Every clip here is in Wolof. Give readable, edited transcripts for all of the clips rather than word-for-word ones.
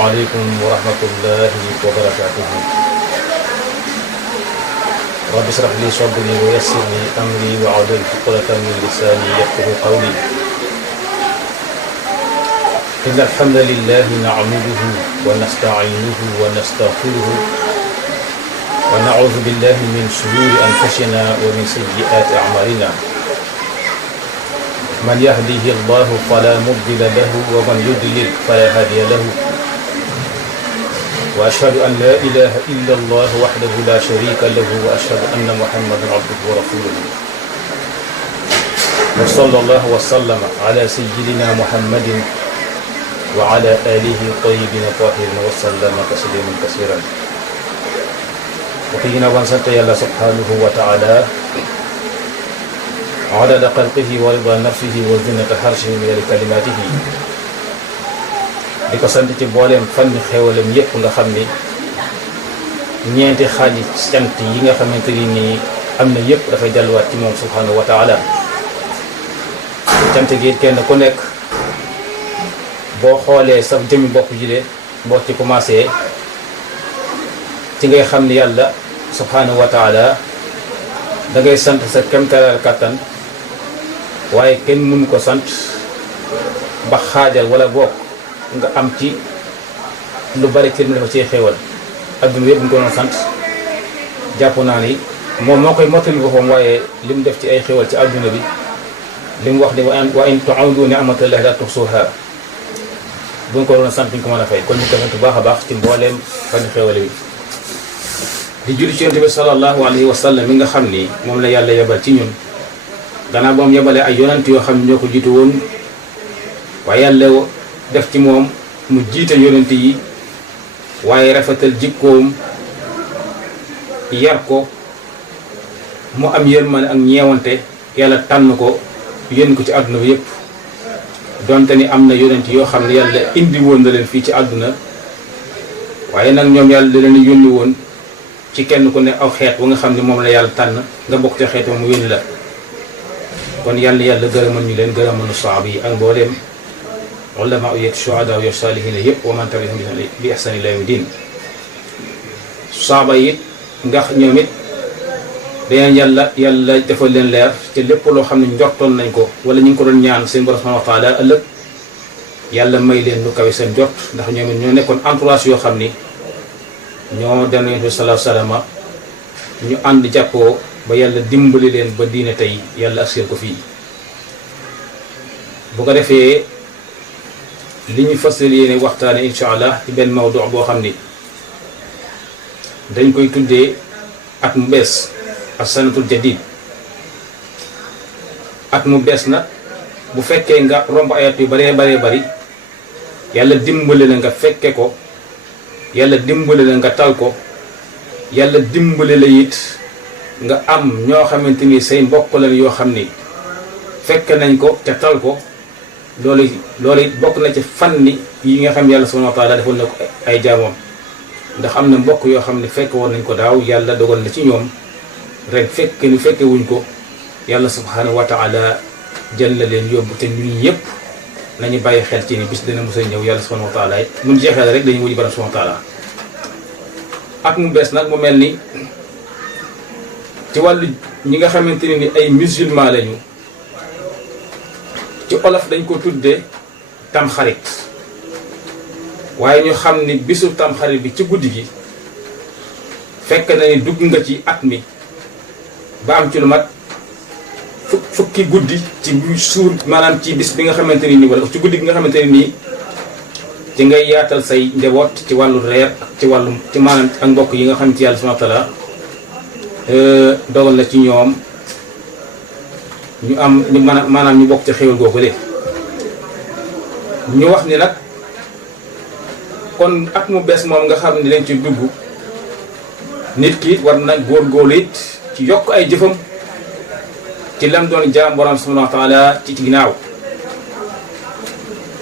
عليكم ورحمة الله وبركاته. رب اشرح لي صدري ويسر لي أمري واحلل عقدة من لساني يفقهوا قولي. إن الحمد لله نعمده ونستعينه ونستغفره ونعوذ بالله من شرور أنفسنا ومن سيئات أعمالنا. من يهده الله فلا مضل له ومن يضلل فلا هادي له. وأشهد أن لا إله إلا الله وحده لا شريك له وأشهد أن محمدا عبده ورسوله. وصلى الله وسلم على سيدنا محمد وعلى آله الطيبين الطاهرين وسلم تسليما كثيرا. وقينا وانسانت يالله سبحانه وتعالى عدد خلقه ورضا نفسه وزنة حرشه من كلماته. di ko sant ci booleem fan xewalam yépp nga xam ni ñeenti xaaji sant yi nga xamante ni am na yépp dafay delluwaat ci moom subhanahu wa taala. cant gi kenn ku nekk boo xoolee sa jëmmi bopp ji de boo ci commencé ci ngay xam ni yàlla subhanahu wa taala da ngay sant sa kemtalal kàttan waaye kenn mënu ko sant ba xaajal wala bokk nga am ci lu bari ci dafa ci xéewal adduna yëpp ñu ko doon sant jàpp naa ni moom moo koy mottali boppam waaye li mu def ci ay xéewal ci adduna bi li mu wax ni wa in ta'udu ni'matallahi la tuhsuha bu ñu ko doon sant ñu ko mën a fay kon ñu ko sant bu baax a baax ci mbooleem fan xéewal bi di julli ci yonent bi sallallahu alayhi wa sallam mi nga xam ni moom la yàlla yebal ci ñun gannaaw ba mu yebalee ay yonant yoo xam ne ñoo ko jiitu woon waaye yàlla def ci moom mu jiite yonent yi waaye rafetal jikkoom yar ko mu am yërmande ak ñeewante yàlla tànn ko yónni ko ci àdduna bi yépp donte ni am na yonent yoo xam ne yàlla indi woon na leen fii ci àdduna waaye nag ñoom yàlla da leen yónni woon ci kenn ku ne aw xeet wa nga xam ne moom la yàlla tànn nga bokk ci xeet mu yónni la kon yàlla gërëmal ñu leen gërëmal nu saaba yi ak mbooleem ulama yeeg shuhada yeeg saalihiin yëpp wa man tabi'ahum bi ihsaan ila yawmi diin. saaba yi ndax ñoom it dañu yàlla defal leen leer te lépp loo xam ne njortoon nañ ko wala ñu ngi ko doon ñaan seen borom subhaanahu wa taala ëllëg yàlla may leen lu kawe seen jot ndax ñoom it ñoo nekkoon entourage yoo xam ni ñoo dem nañu fi sallallahu alayhi wa sallam ñu ànd jàppoo ba yàlla dimbali leen ba diine tey yàlla agseel ko fii. bu ko defee li ñu fas yéene waxtaane incha allah ci benn mawdu boo xam ni dañ koy tuddee at mu bees as-sanatul jadid. at mu bees nag bu fekkee nga romb ayat yu baree bari yàlla dimbali la nga fekke ko yàlla dimbali la nga tal ko yàlla dimbali la it nga am ñoo xamante ni say mbokk la yoo xam ni fekk nañ ko te tal ko loolu it bokk na ci fànni yi nga xam yàlla subhanahu wa taala defal na ko ay jaamam ndax am na mbokk yoo xam ne fekk woon nañ ko daaw yàlla dogal na ci ñoom ren fekke wuñ ko yàlla subhanahu wa taala jël na leen yóbbu te ñun ñëpp nañu bàyyi xel ci ni bis dina mos a ñëw yàlla subhanahu wa taala it mun jeexee rek dañuy wuji borom subhanahu wa taala. at mu bees nag mu mel ni ci wàllu ñi nga xamante ne ni ay musulman lañu ci olof dañ ko tuddee tamxarit waaye ñu xam ni bisu tamxarit bi ci guddi gi fekk na ni dugg nga ci at mi ba am ci lu mat fukki guddi ci suur maanaam ci bis bi nga xamante ni nii wala ci guddi gi nga xamante ni nii ci ngay yaatal say njaboot ci wàllu reer ci wàllu ci maanaam ak mbokk yi nga xam ci yàlla subhanahu wa taala dogal na ci ñoom ñu am ñu maanaam ñu bokk ci xéwal googu de ñu wax ni nag kon at mu bees moom nga xam ne leen ci dugg nit ki war na góorgóorlu it ci yokk ay jëfam ci lam doon jaam borom subhanahu wa taala ci ginnaaw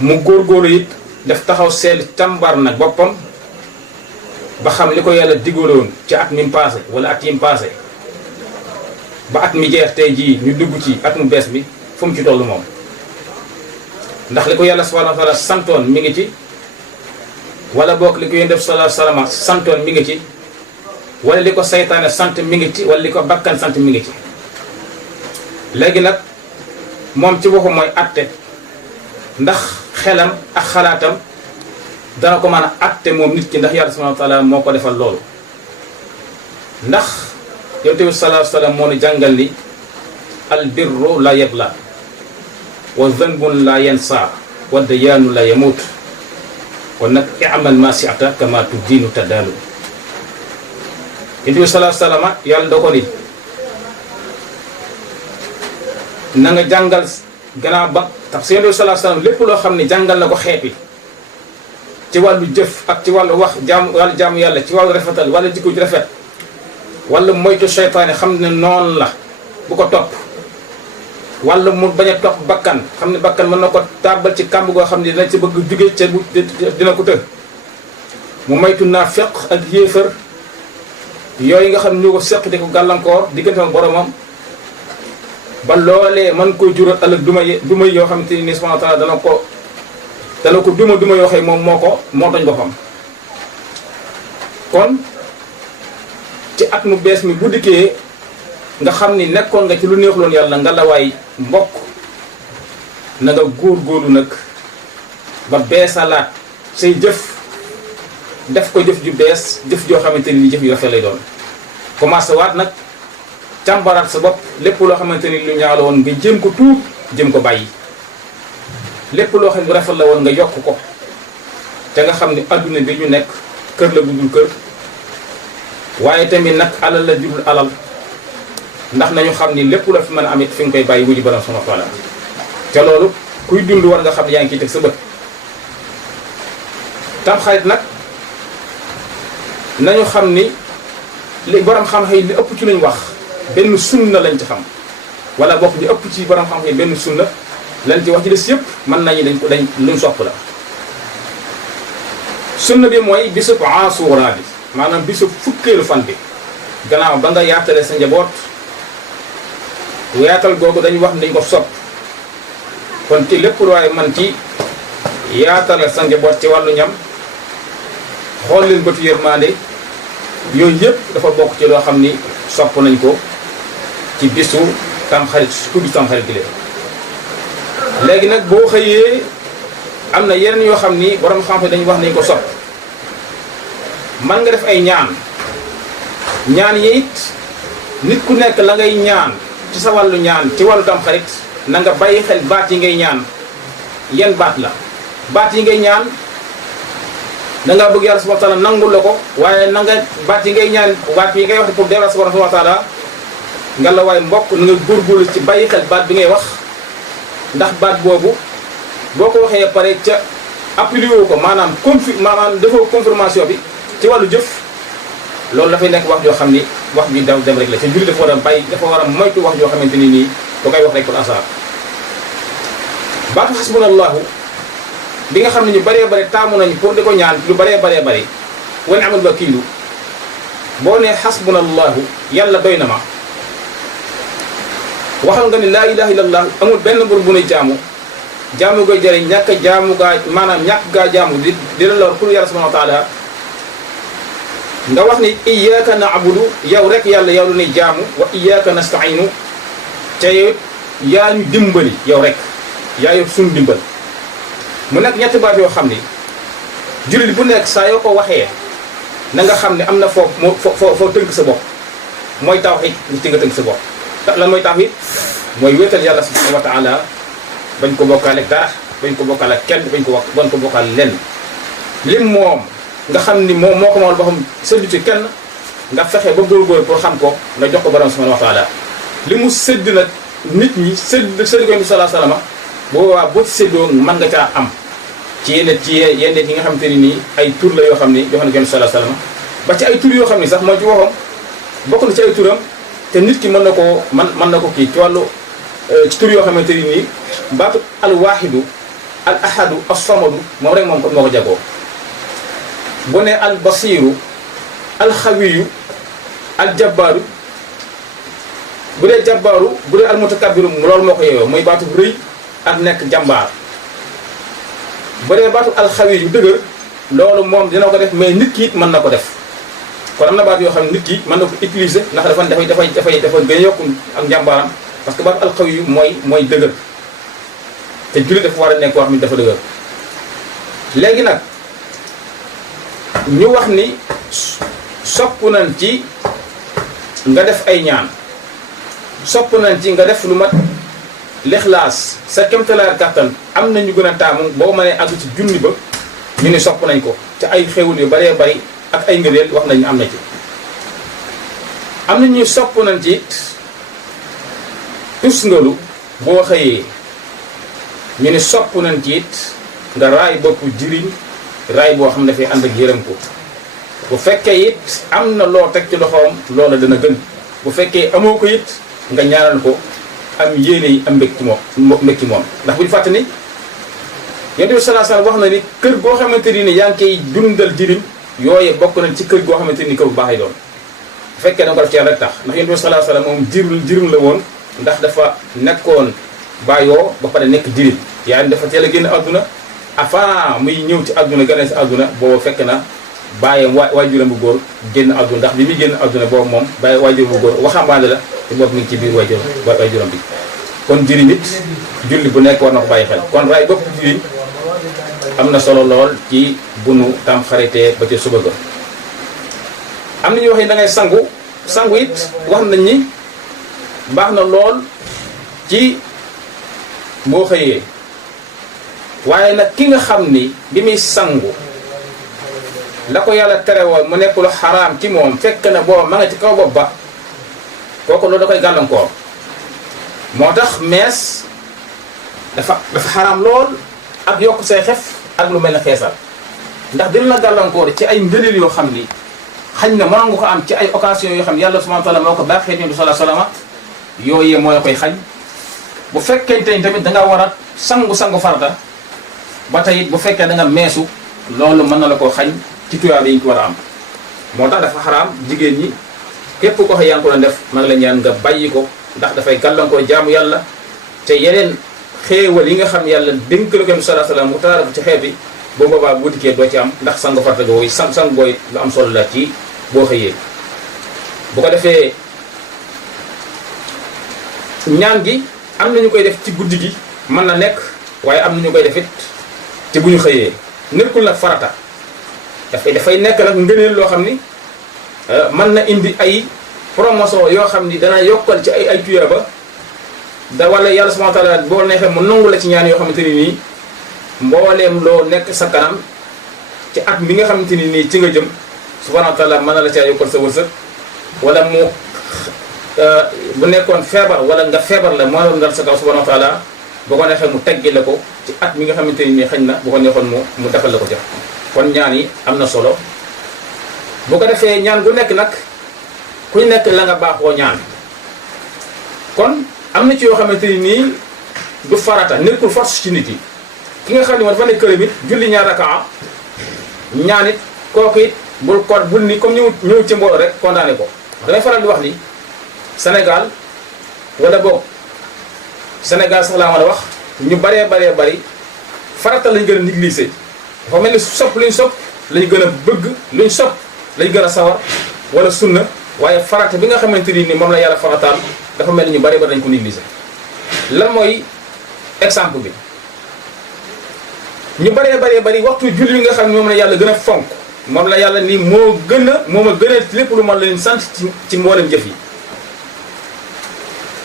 mu góorgóorlu it def taxaw seel càmbar nag boppam ba xam li ko yàlla digaloon ci at mi passé wala at yi mu passé ba at mi jeex tey jii ñu dugg ci at mu bees bi fu mu ci toll moom ndax li ko yàlla subhanahu wa taala santoon mi ngi ci wala boog li ko yéen def sallallahu alayhi wasallam santoon mi ngi ci wala li ko saytaane sant mi ngi ci wala li ko bakkan sant mi ngi ci. léegi nag moom ci waxu mooy atte ndax xelam ak xalaatam dana ko mën a atte moom nit ki ndax yàlla subhanahu wa taala moo ko defal loolu. ndax yonent bi sallallahu alayhi wasallam moo nu jàngal ni al birru la yabla wa zanbun la yansa wa dayaanu la yamut kon nag i'mal ma shi'ta kama tudinu tadaalu. yonent bi sallallahu alayhi wasallam yàlla da ko ni na nga jàngal gannaaw ba tax si yonent bi sallallahu alayhi wasallam lépp loo xam ne jàngal na ko xeet yi ci wàllu jëf ak ci wàllu wax jaamu yàlla ci wàllu rafetal wala jikko ju rafet wala moytu seytaane xam ne noonu la bu ko topp wala mu bañ a topp bakkan xam ne bakkan mën na ko tàbbal ci kàmb goo xam ne dina ci bëgg jóge ca dina ko tëg mu moytu naafiq ak yéefar yooyu nga xam ne ñu ko seq di ko gàllankoor diggante ak boromam ba loolee mën koy jural ëllëg duma yoo xam te ni subhanahu wa ta'ala dana ko duma yoo xam moom moo toñ boppam. kon ci at mu bees mi bu dikkee nga xam ni nekkoon nga ci lu neexuloon yàlla nga la waay mbokk na nga góorgóorlu nag ba beesalaat say jëf def ko jëf ju bees jëf joo xamante ni jëf yu rafet lay doon. commencé waat nag càmbaraat sa bopp lépp loo xamante ni lu ñaaw la woon nga jéem ko tuub jéem ko bàyyi lépp loo xam ne rafet la woon nga yokk ko te nga xam ni adduna bi ñu nekk kër la budul kër. waaye tamit nag alal la jubul alal ndax nañu xam ni lépp la fi mën a amit fi nga koy bàyyi wuji borom subhanahu wa ta'ala te loolu kuy dund war nga xam ne yaa ngi ciy teg sa bët. Tamxarit nag nañu xam ni li borom xam-xam yi li ëpp ci lañ wax benn sunna lañ ci xam wala bokk di ëpp ci borom xam-xam yi benn sunna lañ ci wax ci des yëpp mën nañu dañ luñ sopp la. sunna bi mooy bisub Ashura bi maanaam bisu fukkeelu fan bi gannaaw ba nga yaatale sa njaboot yaatal googu dañu wax dañ ko sopp kon ci lépp lu waaye man ci yaatale sa njaboot ci wàllu ñam xool leen bëtu yërmande yooyu yëpp dafa bokk ci loo xam ni sopp nañ ko ci bisu Tamxarit ku bisu Tamxarit gi léegi nag boo xëyee am na yeneen yoo xam ni borom xam-xam dañu wax nañ ko sopp man nga def ay ñaan yi it nit ku nekk la ngay ñaan ci sa wàllu ñaan ci wàllu Tamxarit na nga bàyyi xel baat yi ngay ñaan yan baat la baat yi ngay ñaan da ngaa bëgg yàlla subhanahu wa ta'ala nangul la ko waaye na nga baat yi ngay ñaan baat yi ngay wax pour delloo subhanahu wa ta'ala nga la waaye mbokk na nga góorgóorlu ci bàyyi xel baat bi ngay wax ndax baat boobu boo ko waxee pare ca appuyé ko maanaam defoo confirmation bi ci wàllu jëf loolu dafay nekk wax joo xam ni wax bi daw dem rek la ca julli dafa war a moytu wax joo xamante ni nii da koy wax rek pour asaar baatu hasbunallahu bi nga xam ne ñu bëree bëri taamu nañu pour di ko ñaan lu bëree bëri wa ni'mal wakiilu boo nee hasbunallahu yàlla doy na ma waxal nga ni laa ilaha illallah amul benn mbir bu nuy jaamu koy jëriñ ñàkk jaamu gaa maanaam ñàkk gaa jaamu di la lor pour yàlla subhanahu wa ta'ala nga wax ni iyyaka na'budu yow rek yàlla yow lu nuy jaamu wa iyyaka nasta'inu te yaa ñu dimbali yow rek yaa yor suñu dimbal mu nekk ñetti baat yoo xam ni jullit bu nekk saa yoo ko waxee na nga xam ne am na foo tënk sa bopp mooy tawhid ni ci nga tënk sa bopp lan mooy tawhid mooy wéetal yàlla subhanahu wa ta'ala bañ ko bokkaale dara bañ ko bokkaale kenn bañ ko bokkaale lenn lim moom nga xam ni moom moo ko moom boppam séddu ci kenn nga fexe ba góorgóor pour xam ko nga jox ko borom subhanahu wa ta'ala li mu sédd nag nit ñi sédd ko sallallahu alayhi wasallam boobaa boo ci séddoo mën nga caa am ci yenn yi nga xamante ni nii ay tur la yoo xam ni jox na ko sallallahu alayhi wasallam ba ci ay tur yoo xam ni sax mooy ci waxam bokk na ci ay turam te nit ki mën na ko kii ci wàllu ci tur yoo xamante ni nii baatu al waahidu al ahadu as samadu moom rek moo ko jagoo bu ne al basiru al xawiyu al jabbaaru bu dee jabbaaru bu dee al mutakabbiru loolu moo ko yeewoo mooy baatu rëy ak nekk jàmbaar bu dee baatu al xawiyu dëgër loolu moom dina ko def mais nit ki it mën na ko def kon am na baat yoo xam ne nit ki mën na ko utiliser ndax dafay gën a yokk ak njàmbaaram parce que baat alxawi yu mooy dëgër te jullit dafa war a nekk koo xam ne dafa dëgër. léegi nag ñu wax ni sopp nañ ci nga def ay ñaan sopp nañ ci nga def lu mat lixlaas sa kéemtalaay kàttan am na ñu gën a taamu boo mënee àgg ci junni ba ñu ni sopp nañ ko ci ay xewul yu baree bari ak ay ngëneel wax nañ am na ci. am na ñuy sopp nañ ci tusngalu boo xëyee ñu ni sopp nañ ci it nga raay bopp jiriñ raay boo xam ne dafay ànd ak yërëm ko bu fekkee it am na loo teg ci loxoom loola dana gën bu fekkee amoo ko it nga ñaanal ko am yéene yi am mbég ci moom ndax bu ñu fàtte ni Yonent bi sallallahu alayhi wasallam wax na ni kër goo xamante ni yaa ngi koy dundal jirim yooye bokk nañ ci kër goo xamante ni kër bu baax lay doon bu fekkee da nga ko def ci rek tax ndax Yonent bi sallallahu alayhi wasallam moom jirim la woon ndax dafa nekkoon bàyyoo ba pare nekk jirim yaay dafa teel a génn àdduna avant muy ñëw ci àdduna gane si àdduna boobu fekk na bàyyam waajuram bu góor génn àdduna ndax bi muy génn àdduna boobu moom bàyyi waajuram bu góor waxambaane la te boobu mi ngi ci biir waajuram bi kon jirim it julli bu nekk war na ko bàyyi xel kon raay bopp jirim am na solo lool ci bunu tam xaritee ba ci suba ga. am na ñuy wax ni da ngay sangu it wax nañ ni baax na lool ci boo xëyee waaye nag ki nga xam ni bi muy sangu la ko yàlla tere woon mu nekk lu xaraam ci moom fekk na booba ma nga ci kaw bopp ba kooku loolu da koy gàllankoor moo tax mees dafa xaraam lool ak yokk say xef ak lu mel ne xeesal ndax dina la gàllankoor ci ay ngëneel yoo xam ni xañ na mën nga ko am ci ay occasion yoo xam ne yàlla subhanahu wa ta'ala moo ko baaxee Yonent bi sallallahu alayhi wasallam yooyee moo la koy xañ bu fekkente ni tamit da nga war a sangu farata ba tey bu fekkee da nga meesu loolu mën na la ko xañ ci tuyaab yi ñu ko war a am moo tax dafa xaraam jigéen ñi képp ko xa yaa ngi ko doon def ma ngi la ñaan nga bàyyi ko ndax dafay gàllankoor jaamu yàlla te yeneen xéewal yi nga xam yàlla dénk la ko sallallahu alayhi wasallam mu taara ko ci xeet bi boo boobaa bu dikkee doo ci am ndax sangu farata googu sang booy lu am solo la ci boo xëyee. bu ko defee ñaan gi am na ñu koy def ci guddi gi mën na nekk waaye am na ñu koy def it ci bu ñu xëyee nekkul nag farata dafay nekk nag ngëneel loo xam ni mën na indi ay promotion yoo xam ni dana yokkal ci ay tuyaaba da wala yàlla subhanahu wa ta'ala boo neexee mu nangu la ci ñaan yoo xamante ni nii mbooleem loo nekk sa kanam ci at bi nga xamante ni nii ci nga jëm subhanahu wa ta'ala mën na la caa yokkal sa wërsëg wala mu bu nekkoon feebar wala nga feebar la moo doon dal sa kaw subhanahu wa ta'ala boo ko neexee mu teggi la ko ci at mi nga xamante ni nii xëñ na bu ko neexoon mu defal la ko jox kon ñaan yi am na solo bu ko defee ñaan gu nekk nag ku nekk la nga baaxoo ñaan kon am na ci yoo xamante ni nii du farata nekkul force ci nit yi ki nga xam ne moom dafa nekk këram it julli ñaar rakaa ñaan it kooku it bul ni comme ñëw ci mbooloo rek condamné ko damay faral di wax ni Sénégal wala boog Sénégal sax laa mën a wax ñu bari farata lañ gën a négliger dafa mel ni sopp luñ sopp lañ gën a bëgg luñ sopp lañ gën a sawar wala sunna waaye farata bi nga xamante ni moom la yàlla farataal dafa mel ni ñu bari dañ ko négliger. lan mooy exemple bi ñu bari waxtu julli yi nga xam ne moom la yàlla gën a fonk moom la yàlla ni moo ma gën a lépp lu ma leen sant ci mboolem jëf yi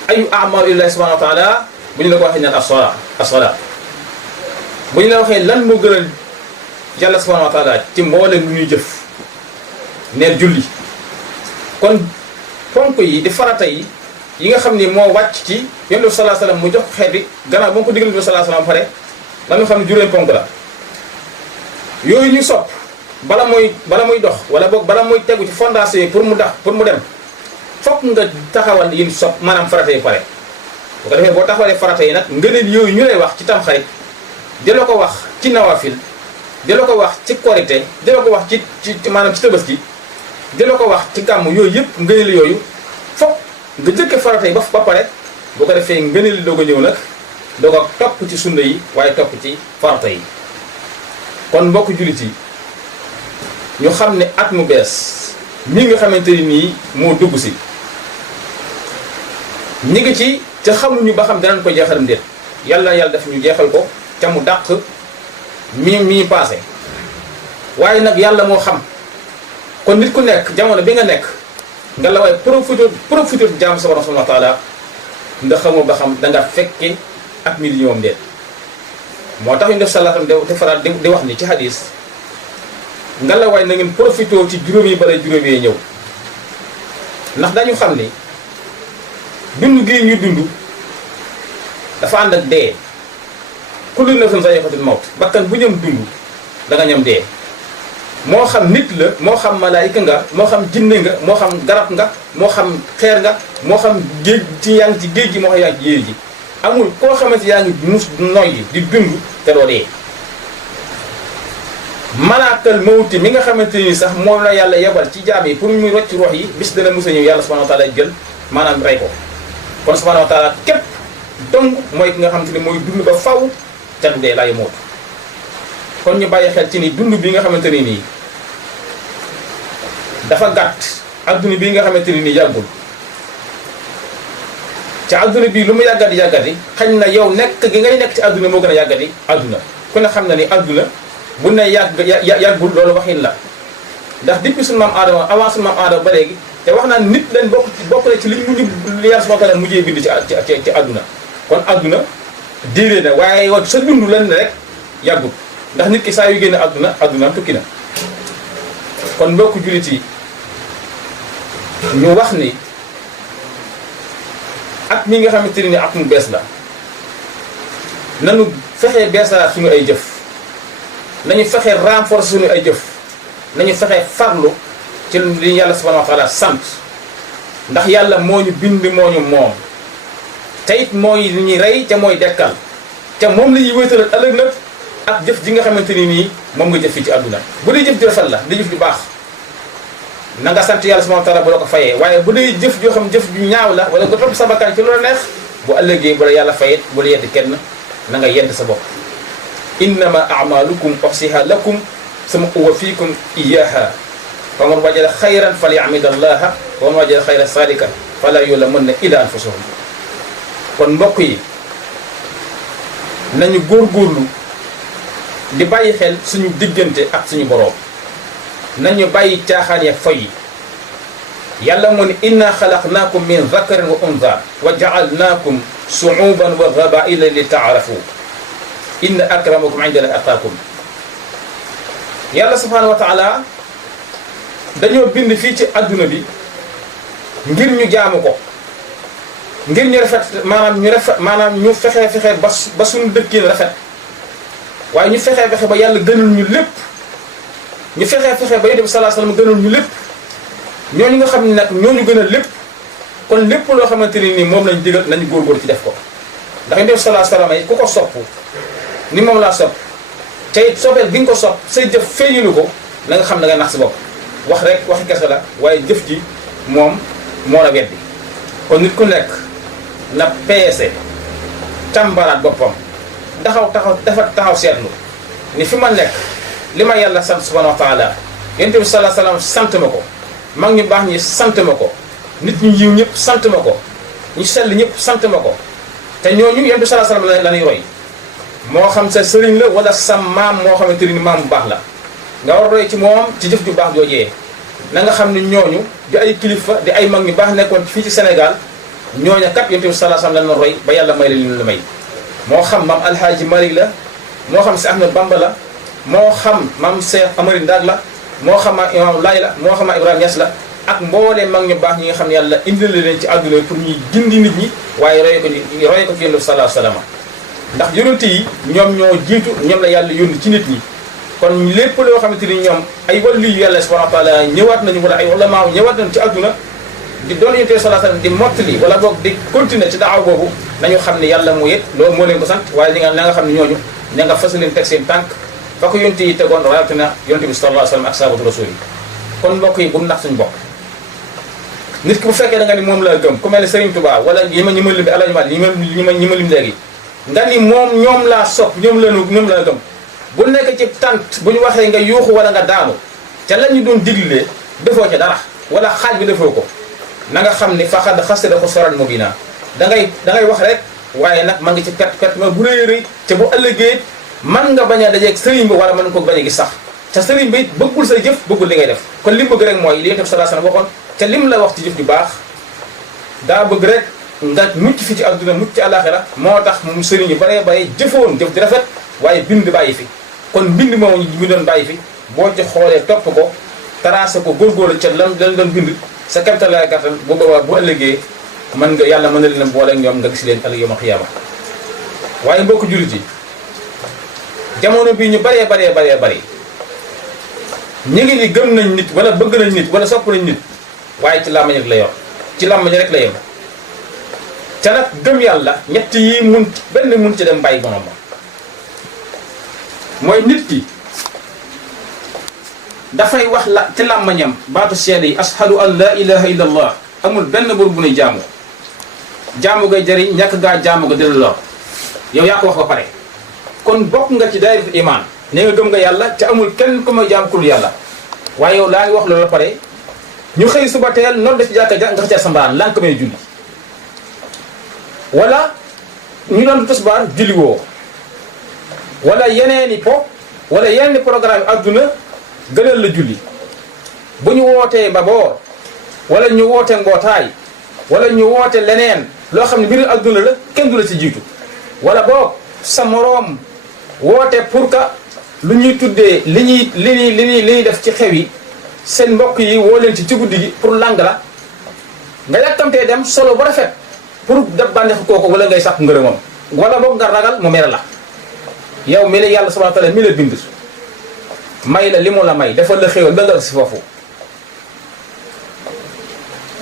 ayu a'malu lillahi subhanahu wa ta'ala bu ñu la ko waxee naan as-salat bu ñu la waxee lan moo gën a yàlla subhanahu wa ta'ala ci mboolem lu ñuy jëf neel julli kon ponk yi di farata yi nga xam ni moo wàcc ci Yonent bi sallallahu alayhi wasallam mu jox xeet bi gannaaw ba mu ko digal bi sallallahu alayhi wasallam pare la nga xam ne juróom ponk la yooyu ñu sopp bala muy dox wala boog bala muy tegu ci fondation yi pour mu dem fokk nga taxawal yi sopp maanaam farata yi pare bu ko defee boo taxawalee farata yi nag ngëneel yooyu ñu lay wax ci tamxarit di la ko wax ci nawafil di la ko wax ci korité di la ko wax ci maanaam ci tabaski di la ko wax ci gàmm yooyu yëpp ngëneel yooyu fokk nga jëkke farata yi ba pare bu ko defee ngëneel doog a ñëw nag doog a topp ci sunna yi waaye topp ci farata yi kon mbokk jullit yi ñu xam ne at mu bees mi nga xamante ni nii moo dugg si ñi ngi ci te xamuñu ba xam danañ ko jeexalam déet yàlla def ñu jeexal ko te mu dàq mi passé waaye nag yàlla moo xam kon nit ku nekk jamono bi nga nekk nga la waaye profité jaam sa borom subhanahu wa taala ndax xamoo ba xam danga fekke ak mi di ñoom déet moo tax ñu def salaatam de faral di wax ni ci hadis nga la waay na ngeen profité ci juróom yi bala juróom yi ñëw ndax dañu xam ni dund gii ñu dund dafa ànd ak dee kullu nafsin zaa'iqatul mawt bakkan bu ñam dund da nga ñam dee moo xam nit la moo xam malaayika nga moo xam jinne nga moo xam garab nga moo xam xeer nga moo xam géej ci yaa ngi ci géej gi moo xam yaa ngi ci yéer ji amul koo xamante yaa ngi mus noyyi di dund te doo dee malaakal mawti mi nga xamante ni sax moom la yàlla yebal ci jaam yi pour muy rocc ruux yi bis dana mos a ñëw yàlla subhanahu wa taala jël maanaam rey ko kon subhanahu wa taala képp dong mooy ki nga xamante ni mooy dund ba faw te du dee laay mootu kon ñu bàyyi xel ci ni dund bi nga xamante ni nii dafa gàtt adduna bii nga xamante ni nii yàggul ci adduna bii lu mu yàggati xañ na yow nekk gi ngay nekk ci adduna moo gën a yàggati adduna ku ne xam na ni adduna bu ne yàggul loolu waxin la ndax depuis suñu maam aadama avant suñu maam aadama ba léegi te wax naa nit leen bokk na ci liñ mujj li yàlla subhanahu wa ta'ala mujjee bind ci adduna kon adduna diire na waaye yow sa dund lan rek yàggul ndax nit ki saa yu génn adduna tukki na kon mbokku jullit yi ñu wax ni at mi nga xamante ni at mu bees la nanu fexee beesalaat suñu ay jëf nañu fexee renforcer suñu ay jëf nañu fexee farlu ci li yàlla subhanahu wa ta'ala sant ndax yàlla moo ñu bind moo ñu moom te it mooy li ñuy rey te mooy dekkal te moom la ñuy wéetalal ëllëg nag ak jëf ji nga xamante ni nii moom nga jëf fii ci àdduna bu dee jëf ju rafet la di jëf ju baax na nga sant yàlla subhanahu wa ta'ala bu la ko fayee waaye bu dee jëf joo xam jëf ju ñaaw la wala nga topp sa bakkan ci lu la neex bu ëllëgee bu la yàlla fayet bu la yedd kenn na nga yedd sa bopp innama a'malukum uhsiha lakum summa uwaffikum iyyaha faman wajada khayran falyahmidallaha wa man wajada khayran sadikan fala yulamanna illa anfusahum kon mbokk yi nañu góorgóorlu di bàyyi xel suñu diggante ak suñu boroom nañu bàyyi caaxaan ya foy yi yàlla moo ne inna xalaqnaakum min dhakarin wa untha wa ja'alnaakum shu'uban wa qabaa'ila li ta'aarafu inna akramakum 'inda Allahi atqaakum yàlla subhanahu wa ta'ala dañoo bind fii ci adduna bi ngir ñu jaamu ko ngir ñu rafet maanaam ñu fexe ba suñu dëkkin rafet waaye ñu fexe ba yàlla gënal ñu lépp ñu fexe ba yonent bi sallallahu alayhi wasallam gënal ñu lépp ñooñu nga xam ne nag ñooñu gënal lépp kon lépp loo xamante ni nii moom lañ digal nañu góorgóor ci def ko ndax yonent bi sallallahu alayhi wasallam ku ko sopp ni moom laa sopp te it soppeel bi nga ko sopp say jëf feeñulu ko na nga xam ne nga nax si bopp wax rek waxi kese la waaye jëf ji moom moo la weddi kon nit ku nekk na peese càmbaraat boppam taxaw seetlu ni fi ma nekk li ma yàlla sant subhanahu wa ta'ala yonent bi sallallahu alayhi wasallam sant ma ko mag ñu baax ñi sant ma ko nit ñu yiw ñëpp sant ma ko ñu sell ñëpp sant ma ko te ñooñu yonent bi sallallahu alayhi wasallam la ñuy roy moo xam sa sëriñ la wala sa maam moo xamante ni maam bu baax la nga war a roy ci moom ci jëf ju baax joojee na nga xam ne ñooñu di ay kilifa di ay mag ñu baax nekkoon fii ci Sénégal ñooña kat yonent bi sallallahu alayhi wasallam la roy ba yàlla may la li la may moo xam maam Alhaaji Malik la moo xam si Ahmed Bamba la moo xam maam Cheikh Amari Ndak la moo xam maam Imam Laay la moo xam maam Ibrahima Niass la ak mboolee mag ñu baax ñi nga xam ne yàlla indi leen ci àdduna pour ñuy gindi nit ñi waaye roye ko ci yonent bi sallallahu alayhi wasallam ndax yonent yi ñoom ñoo jiitu ñoom la yàlla yónni ci nit ñi kon lépp loo xamante ni ñoom ay wàllu yu yàlla subhanahu wa ta'ala ñëwaat nañu wala ay ulama ñëwaat nañu ci àdduna di doon yonent bi sallallahu alayhi wasallam di mottali wala boog di continuer ci daaw boobu nañu xam ne yàlla moo yet loolu moo leen ko sant waaye na nga xam ne ñooñu ña nga fas leen teg seen tànk fa ko yonent yi tegoon rawatina yonent bi sallallahu alayhi wasallam ak sahabatu rasul yi kon mbokk yi bu mu nax suñu bopp nit ki bu fekkee da nga ni moom laa gëm ku mel ne Serigne Touba wala ñi ma lim bi Alaaji Maalik ñi ma lim léegi nga ni moom ñoom laa sopp ñoom laa gëm bu nekk ci tant bu ñu waxee nga yuuxu wala nga daanu ca la ñu doon diglee defoo ca dara wala xaaj bi defoo ko na nga xam ni faqad xasira xusraanan mubiina da ngay wax rek waaye nag ma ngi ci perte ma bu rëy rëy ca bu ëllëgee man nga bañ a dajeeg sëriñ bi wala mën ko bañ a gis sax te sëriñ bi it bëggul sa jëf bëggul li ngay def kon li mu bëgg rek mooy li Yonent bi sallallahu alayhi wasallam waxoon ca lim la wax ci jëf ju baax daa bëgg rek nga mucc fi ci àdduna mucc ci àllaaxira moo tax moom sëriñ yi bare jëfoon jëf di rafet waaye bind bàyyi fi kon bind moom ñu doon bàyyi fi boo ci xoolee topp ko tracé ko góorgóorlu ca lan doon bind sa kemtal la gàttal bu boobaa bu ëllëgee mën nga yàlla mën na leen boole ak ñoom nga gis leen ëllëg yawmal xiyaama waaye mbokku jullit yi jamono bii ñu baree ñu ngi ni gëm nañ nit wala bëgg nañ nit wala sopp nañ nit waaye ci làmmañ rek la yor ci làmmañ rek la yem ca nag gëm yàlla ñett yi benn mun ci dem bàyyi borom mooy nit ki dafay wax la ci làmmañam baatu seede yi ashhadu an la ilaha illa allah amul benn buur bu nuy jaamu ngay jëriñ ñàkk gaa jaamu nga dina lor yow yaa ko wax ba pare kon bokk nga ci daayiratul iman ne nga gëm nga yàlla ca amul kenn ku may jaam kul yàlla waaye yow laa ngi wax loolu ba pare ñu xëy suba teel noonu def ci jàkka ja nga xëccal sa mbaan lànk may julli wala ñu doon tisbaar julli woo wala yeneeni po wala yeneeni programme adduna gënal la julli bu ñu wootee mbaboor wala ñu woote mbootaay wala ñu woote leneen loo xam ne mbiru adduna la kenn du la ci jiitu wala boog sa moroom woote pour que lu ñuy tuddee li ñuy def ci xew yi seen mbokk yi woo leen ci guddi gi pour lang la nga yàkkamtee dem solo ba rafet pour def bànneexu kooku wala ngay sàkk ngërëmam wala boog nga ragal mu mere la yow mi la yàlla subhanahu wa ta'ala mi la bind may la li mu la may dafa la xéewal ba nga si foofu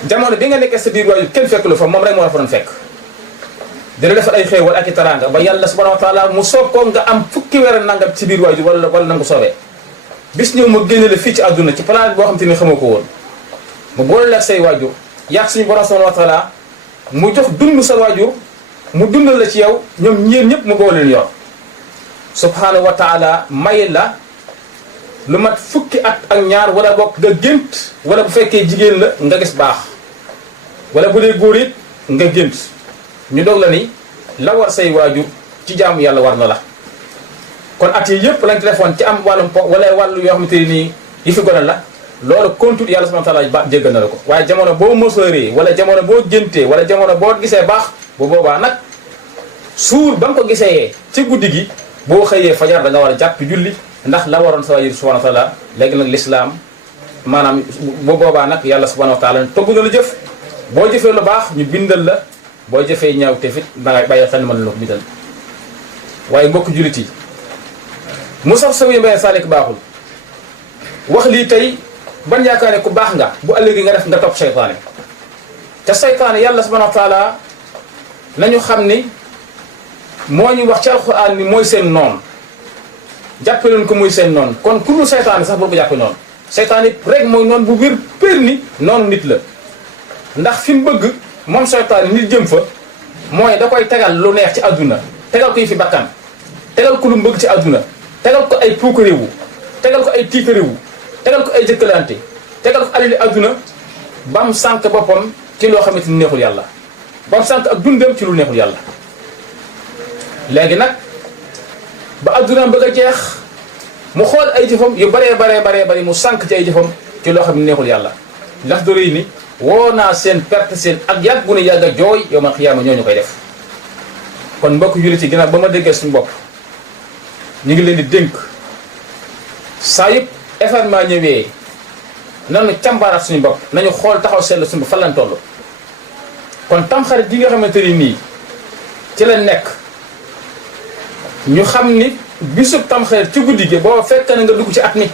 jamono bi nga nekkee sa biir waajur kenn fekk lu fa moom rek moo la fa doon fekk dina defal ay xéewal ak i taraanga ba yàlla subhanahu wa ta'ala mu soob ko nga am fukki weer nangam ci biir waajur wala nangu soobee bis ñëw ma génne la fii ci àdduna ci planète boo xam te ni xamoo ko woon mu boole la ak say waajur yàq suñu borom subhanahu wa ta'ala mu jox dund sa waajur mu dundal la ci yow ñoom ñeen ñëpp mu boole leen yor subhanahu wa ta'ala may la lu mat fukki at ak ñaar wala bokk nga gént wala bu fekkee jigéen la nga gis baax wala bu dee góor it nga gént ñu doog la ni la war say waajur ci jaamu yàlla war na la kon at yi yëpp lañ ci defoon ci am wàllum po wala wàllu yoo xamante ni nii yi fi gonal la loolu kontu yàlla subhanahu wa ta'ala ba jéggal na la ko waaye jamono boo mosooree wala jamono boo géntee wala jamono boo gisee baax bu boobaa nag suur ba nga ko gisee ci guddi gi boo xëyee fajar da nga war a jàpp julli ndax la waroon sa waajur subhanahu wa ta'ala léegi nag l'islam maanaam bu boobaa nag yàlla subhanahu wa ta'ala togg na la jëf boo jëfee lu baax ñu bindal la boo jëfee ñaaw te fit da ngay bàyyi xel mën la ko bindal waaye mbokk jullit yi mu sax sawi mbay salik baaxul wax lii tey ban yaakaar ne ku baax nga bu ëllëgee nga def nga topp seytaane te seytaane yàlla subhanahu wa ta'ala nañu xam ni moo ñu wax ci alxuraan ni mooy seen noon jàppe leen ko muy seen noon kon ku dul seytaane sax boo ko jàppe noonu seytaane rek mooy noon bu wér pér ni noonu nit la ndax fi mu bëgg moom seytaane nit jëm fa mooy da koy tegal lu neex ci àdduna tegal ko yi fi bakkan tegal ko lu mu bëgg ci àdduna tegal ko ay puukaréewu tegal ko ay tiikaréewu tegal ko ay jëkkalante tegal ko alali àdduna ba mu sànk boppam ci loo xamante ni neexul yàlla ba mu sànk ak dundam ci lu neexul yàlla léegi nag ba àddunaam bëgg a jeex mu xool ay jëfam yu bari mu sànk ci ay jëfam ci loo xam ne neexul yàlla ndax do réy ni woo naa seen perte seen ak yàgg bu ne yàgg a jooy yow ma xiyaama ñooñu koy def kon mbokk jullit yi ginnaaw ba ma déggee suñu bopp ñu ngi leen di dénk saa yëpp événement ñëwee nanu càmbaraat suñu bopp nañu xool taxaw seetlu suñu bopp fan lañ toll kon tamxarit gi nga xamante ni nii ci la nekk ñu xam ni bisub tamxarit ci guddi gi boo fekk na nga dugg ci at mi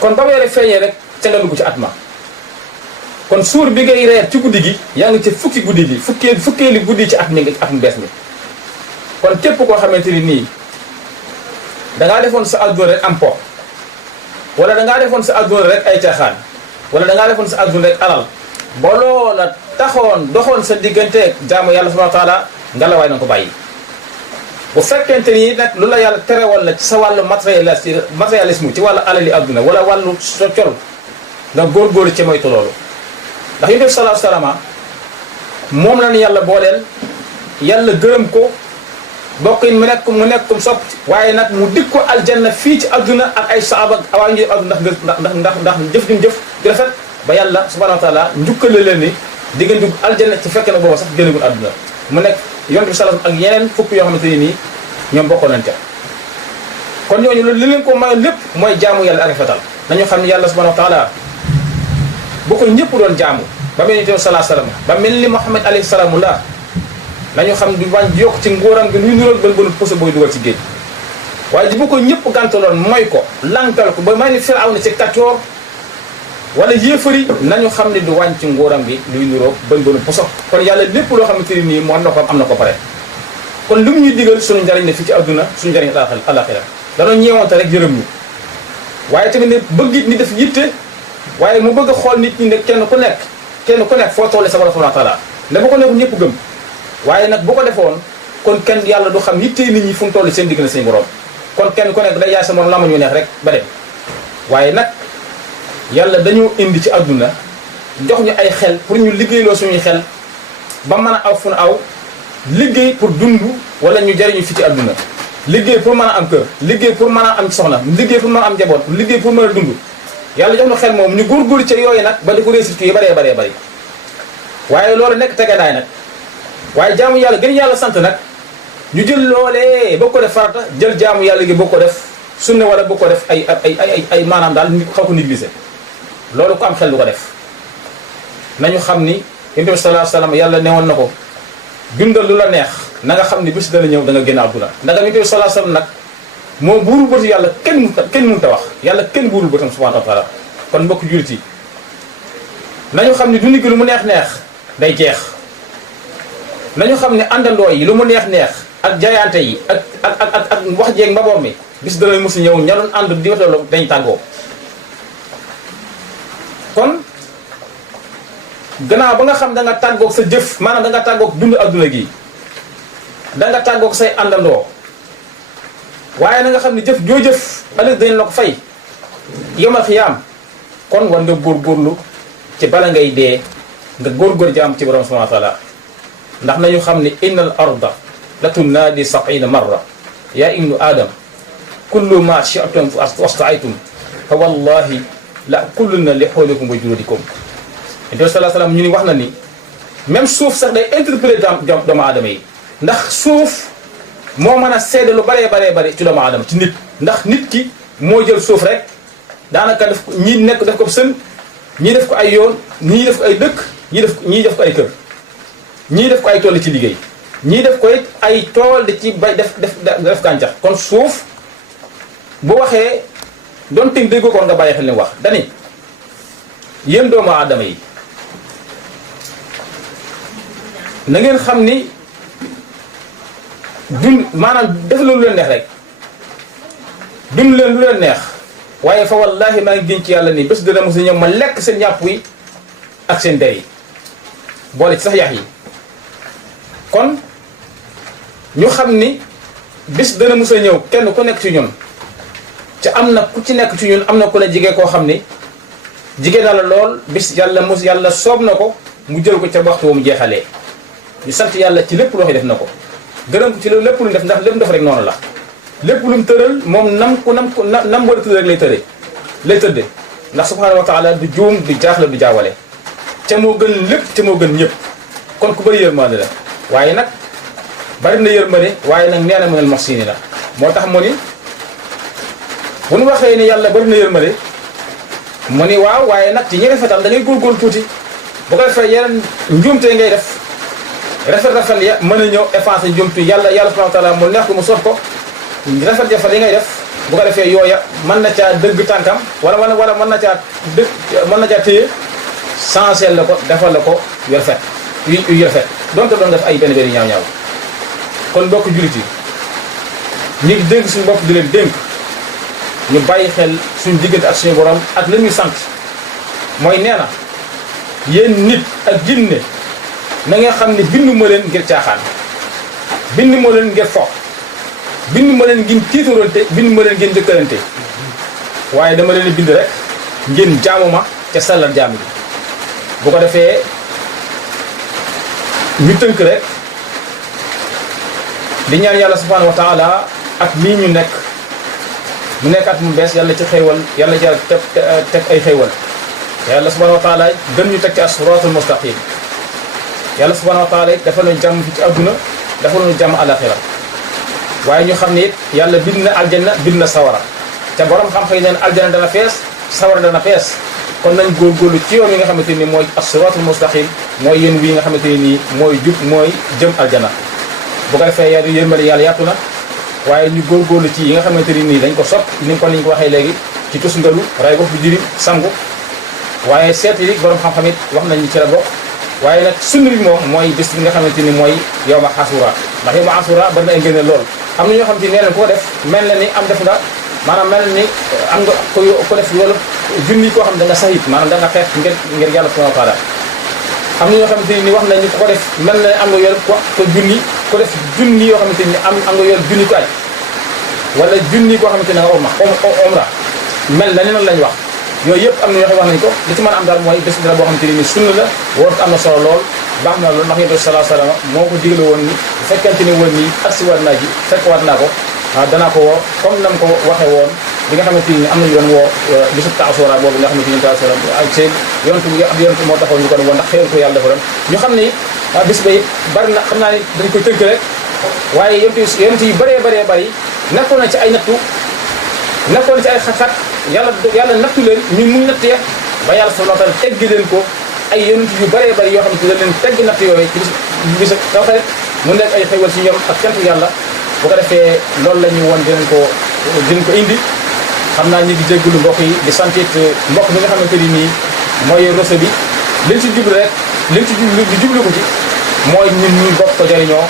kon ba weere feeñee rek ca nga dugg ci at ma kon suur bi ngay reer ci guddi gi yaa ngi ci fukki guddi gi fukkeeli guddi ci at mi at mu bees mi kon képp koo xamante ni nii dangaa defoon sa àdduna rek am po wala dangaa defoon sa àdduna rek ay caaxaan wala dangaa defoon sa àdduna rek alal ba loola taxoon doxoon sa diggante jaamu yàlla subhanahu wa ta'ala nga la waay na ko bàyyi bu fekkente ni nag lu la yàlla terewal la ci sa wàllu matérialisme ci wàllu alali adduna wala wàllu so col nga góorgóorlu ci moytu loolu ndax yu def sallallahu alayhi wa sallam moom la ñu yàlla booleel yàlla gërëm ko bokk yi mu nekk comme sopp waaye nag mu dig ko aljanna fii ci adduna ak ay saaba awaa ngi adduna ndax jëf jum jëf di rafet ba yàlla subhanahu wa taala njukkale leen ni di ngeen dugg aljanna ci fekk na booba sax génnagul adduna mu nekk yonent bi sallallahu ak yeneen fukk yoo xamante ni nii ñoom bokkoon nañ ca kon ñooñu loolu li leen ko mayoon lépp mooy jaamu yàlla ak rafetal nañu xam ne yàlla subhanahu wa taala bu ko ñëpp doon jaamu ba mel ni sallallahu alayhi wa sallam ba mel ni Muhammad alayhi salaamullah nañu xam du wàññi yokk ci nguuram gi luy nurool bën bënu poso booy dugal ci géej waaye di bu ko ñëpp gàntaloon mooy ko lankal ko ba may ni Firawna ci kaccoor wala yéefari nañu xam ne du wàññi ci nguuram gi luy nuroog bën bënu poso kon yàlla lépp loo xamante ni nii mu am na ko pare kon lu mu ñuy digal suñu njariñ ne fii ci adduna suñu njariñ alaxira danoo ñeewante rek yërëm ñu waaye tamit ne bëgg ni def yitte waaye mu bëgg a xool nit ñi ne kenn ku nekk foo tolle sa borom subhanahu wa taala ne bu ko nekk ñëpp gëm waaye nag bu ko defoon kon kenn yàlla du xam yitte nit ñi fu mu toll seen digg na seen borom kon kenn ku nekk day yaay sa morom la ma ñu neex rek ba dem waaye nag yàlla dañoo indi ci adduna jox ñu ay xel pour ñu liggéeyloo suñuy xel ba mën a aw fu nu aw liggéey pour dund wala ñu jariñu fi ci adduna liggéey pour mën a am kër liggéey pour mën a am soxna liggéey pour mën a am njaboot liggéey pour mën a dund yàlla jox ñu xel moom ñu góorgóorlu ca yooyu nag ba di ko réussir yi baree bari waaye loolu nekk tegandaay nag waaye jaamu yàlla gën yàlla sant nag ñu jël loolee boo ko def farata jël jaamu yàlla gi boo ko def sunna wala boo ko def ay maanaam daal nit xaw ko négliger loolu ko am xel du ko def nañu xam ni Yonent bi sallallahu alayhi wa sallam yàlla newoon na ko dundal lu la neex na nga xam ni bés dana ñëw da nga génn àdduna ndax Yonent bi sallallahu alayhi wa sallam nag moo buurul bëtu yàlla kenn mënut a wax yàlla kenn buurul bëtam subhanahu wa taala kon mbokk jullit yi nañu xam ni dund gi lu mu neex day jeex nañu xam ne àndandoo yi lu mu neex ak jaayante yi ak wax jeeg mbaboor mi bis dana mos a ñëw ña doon ànd di watalo dañ tàggoo kon gannaaw ba nga xam da nga tàggoog sa jëf maanaam da nga tàggoog dund adduna gi da nga tàggoog say àndandoo waaye na nga xam ne jëf joo jëf ëllëg dañ la ko fay yomal xiyaam kon war nga góorgóorlu ci bala ngay dee nga góorgóor ji am ci borom subhanahu wa taala ndax nañu xam ne innal arda la tunnaadi 70 marra yaa ibnu adam kullu ma shi'tum wasta'aytum fa wallahi la kulluna li hawlikum wa jurudikum Yonent bi sallallahu alayhi wa sallam ñu ni wax na ni même suuf sax day interpréter doomu aadama yi ndax suuf moo mën a seede lu baree ci doomu aadama ci nit ndax nit ki moo jël suuf rek daanaka def ñii nekk def ko sën ñii def ko ay yoon ñii def ko ay dëkk ñii def ko ay kër ñii def ko ay tool ci liggéey ñii def ko it ay tool di ci bay def gàncax kon suuf bu waxee doon teg déggoo ko nga bàyyi xel li mu wax dani yéen doomu aadama yi na ngeen xam ni maanaam def lu leen neex rek dund leen lu leen neex waaye fa wallahi maa ngi gën ci yàlla nii bés dana mos a ñëw ma lekk seen ñàpp yi ak seen der yi boole ci sax yax yi kon ñu xam ni bés dana mos a ñëw kenn ku nekk ci ñun ca am na ku ci nekk ci ñun am na ku la jigee koo xam ni jigéen na la lool bis yàlla soob na ko mu jël ko ca waxtu mu jeexalee ñu sant yàlla ci lépp loo xam def na ko gërëm ko ci lépp lu def ndax lépp def rek noonu la lépp lu mu tëral moom nam war a tëdd rek lay tëdde ndax subhanahu wa taala du juum du jaaxle du jaawale ca moo gën lépp ca moo gën ñëpp kon ku bëri yërmande la waaye nag bari na yërmande waaye nag nee na minal muhsinin la moo tax mu ni bu ñu waxee ni yàlla bari na yërmande mu ni waaw waaye nag ci ñi rafetal da ngay góorgóorlu tuuti bu ko defee yeneen njuumte ngay def rafet ya mën a ñëw effacer njuumte yàlla subhanahu wa taala mu neex ko mu sot ko rafet jafat yi ngay def bu ko defee yooya mën na caa dëgg tànkam wala mën na caa téye sensel la ko defal la ko yu rafet yu rafet donte doon def ay benn ñaaw kon mbokk jullit yi ñu ngi dénk suñu bopp di leen dénk ñu bàyyi xel suñu diggante ak suñu borom ak la ñuy sant mooy nee na yéen nit ak jinne na nga xam ne bindu ma leen ngir caaxaan bindu ma leen ngir fo bindu ma leen ngeen tiitarante bindu ma leen ngeen jëkkalante waaye dama leen bind rek ngeen jaamu ma ca sellal jaam gi bu ko defee ñu tënk rek di ñaan yàlla subhanahu wa taala ak lii ñu nekk mu nekk at mu bees yàlla ci xéewal yàlla ci teg ay xéewal yàlla subhanahu wa taala gën ñu teg ci as-siraatul mustaqim yàlla subhanahu wa taala dafa leen jàmm fi ci adduna dafa leen jàmm alaxira waaye ñu xam ne it yàlla bind na aljanna bind na sawara te borom xam-xam yi neen aljanna dana fees sawara dana fees kon nañ góorgóorlu ci yoon yi nga xamante ni mooy as-siraatul mustaqim mooy yéen wi nga xamante ni nii mooy jub mooy jëm aljanna bu ko defee yàlla yërmale yàlla yaatu na waaye ñu góorgóorlu ci yi nga xamante ni nii dañ ko sopp ni ko niñ ko waxee léegi ci tus ngalu ray bopp bi jirim sangu waaye seet yi borom xam-xam it wax nañ ci la bokk waaye nag sunna bi moom mooy bis bi nga xamante ni mooy yow ma asura ndax yow ma asura bari na ay ngëneel lool am na ñoo xamante ni nee nañ ko def mel na ni am def nga maanaam mel na ni am nga ko def loolu junni koo xam ne da nga sahit maanaam da nga xeex ngir yàlla subhanahu wa taala am na ñoo xamante ni wax nañ ni ko def mel na am nga yor ko junni ko def junni yoo xamante ni am nga yor junni ko aj wala junni koo xamante ne nga omra mel na ni noonu lañ wax yooyu yëpp am na ñoo xam wax nañ ko li ci mën a am daal mooy bés dara boo xamante ni sunna la woorte am na solo lool baax na loolu ndax yonent bi sallallahu alayhi wasallam moo ko digale woon ni bu fekkente ni woon nii agsi waat naa ji fekk waat naa ko danaa ko woo comme nam ko waxee woon bi nga xamante ni am nañu doon woo bisu Ashura boobu nga xamante ni Ashura ak seen yonent bi ab yonent moo taxoon ñu ko woon ndax xëyal ko yàlla defaroon ñu xam ne bis ba it bari na xam naa ni dañ koy tënk rek waaye yonent yi bëree bëri nekkoon na ci ay nattu nekkoon ci ay xat-xat yàlla nattu leen ñun muñ nattee ba yàlla subhanahu wa ta'ala tegg leen ko ay yonent yu bëree bëri yoo xamante ne leen tegg natt yooyu ci bis Tamxarit mu nekk ay xéwal ci ñoom ak cant yàlla bu ko defee loolu la ñu woon dinañ ko indi xam naa ñu ngi jéggulu mbokk yi di sant it mbokk mi nga xamante ni nii mooy roso bi liñ ci jublu rek liñ ci jublu di jublu ko ci mooy ñun ñu bokk ko jëriñoo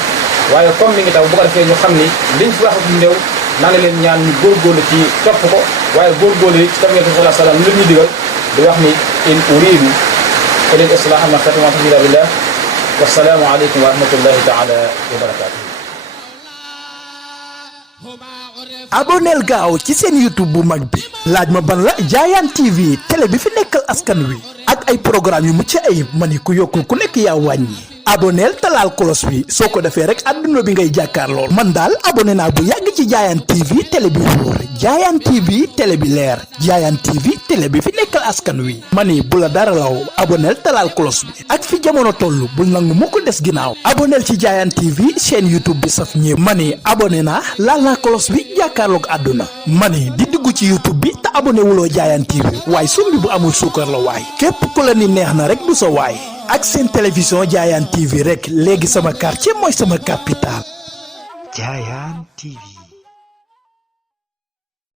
waaye comme mi ngi taw bu ko defee ñu xam ni liñ fi wax ak néew naa ngi leen ñaan ñu góorgóorlu ci topp ko waaye góorgóorlu yi ci tam yonent bi sallallahu alayhi wasallam li ñu digal di wax ni in uridu illa al-islaha ma stata'tu wa ma tawfiqi illa billah wassalaamu aleykum wa rahmatullahi taala wa barakatuh aboneel gaaw ci seen YouTube bu mag bi laaj ma ban la Diayane TV télé bi fi nekkal askan wi ak ay programme yu mucc ayib ma ni ku yokkul ku nekk yaa wàññi aboneel talaal kolos bi soo ko defee rek adduna bi ngay jàkkaar lool man daal abonné naa bu yàgg ci Diayane TV télé bi wóor Diayane TV télé bi leer Diayane TV télé bi fi nekkal askan wi ma ni bu la dara law aboneel talaal kolos bi ak fi jamono toll bul nangu mu ko des ginnaaw aboneel ci Diayane TV chaîne YouTube bi saf ñëpp ma ni abonné naa laal naa kolos bi jàkkaarloog àdduna ma ni di dugg ci YouTube bi te abonné wuloo Diayane TV waaye sumbi bu amul suukar la waay képp ku la ni neex na rek du sa waay ak seen télévision Diayane TV rek léegi sama quartier mooy sama capital Diayane TV